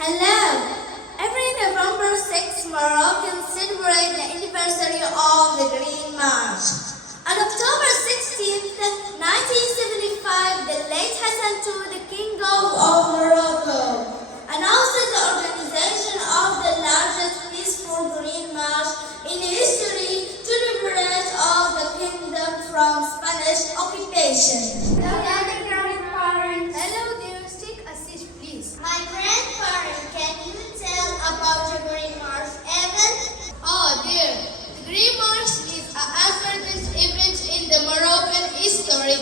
Hello! Every November 6, Moroccans celebrate the anniversary of the Green March. On October 16, 1975, the late Hassan II, the King of Morocco, announced the organization of the largest peaceful Green March in history to liberate of the kingdom from Spanish occupation. Hello dear, take a seat please. My grandparent, can you tell about the Green March event? Oh dear, the Green March is a hazardous event in the Moroccan history.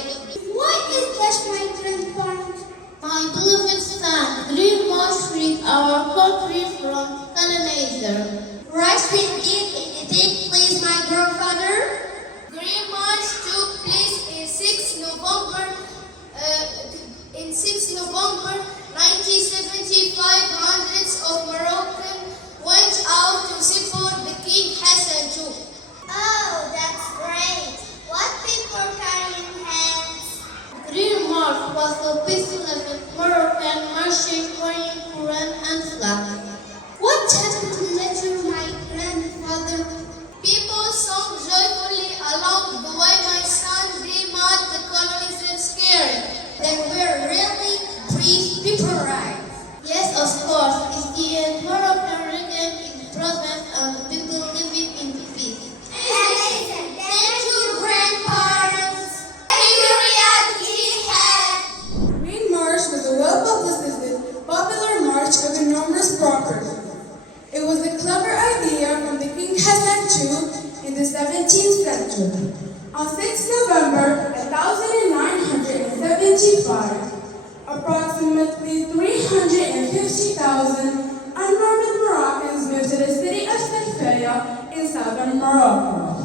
What is that, my grandparent? My beloved son, the Green March freed our country from colonizer. Right indeed, it did please my grandfather. Green March took place in 6 November 1975. Hundreds of Moroccans went out to support the King Hassan II. Oh, that's great. What people carrying hands? Green March was a peaceful event, Moroccan marching, carrying Quran and flag. What happened to later, my grandfather? People sang joyfully along the way. My son, they made the colonizers scared. They were really brave people, right? Yes, of course. Ittihad, Moroccan regained its province and the people living in peace. Amazing. Thank you, grandparents. Thank you, Riad, Ittihad. Green March was a well-publicized, popular march of enormous property. It was a clever idea from the King Hassan II in the 17th century. On 6 November 1975, approximately 350,000 unarmed Moroccans moved to the city of Scolaire in southern Morocco.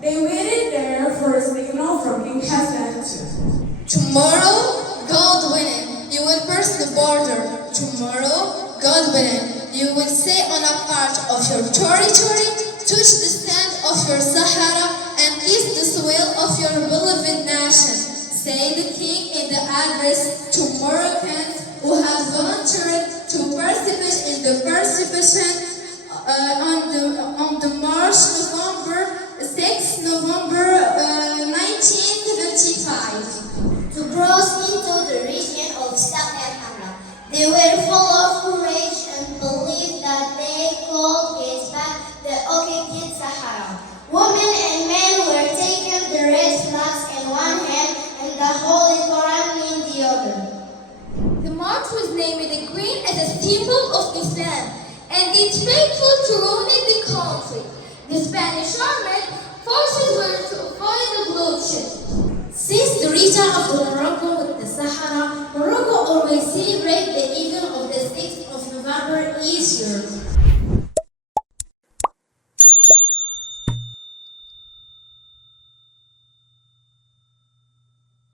They waited there for a signal from King Hassan II. Tomorrow, God willing, you will pass the border. Tomorrow, God willing, you will stay on a part of your territory, touch the sand of your Sahara, and kiss the soil of your beloved nation. Say the King in the address to Moroccans who have volunteered to participate in the participation on the March November 6 November 1975. To cross into the region of Sahara, they were full of courage and believed that they could get back the occupied Sahara. Women and men were taking the red flags in one hand and the Holy Quran in the other. The march was named the Queen as a symbol of Islam, and it's faithful to ruling the country. The Spanish armed forces were to avoid the bloodshed. Since the region of Morocco with the Sahara, Morocco always celebrates the event of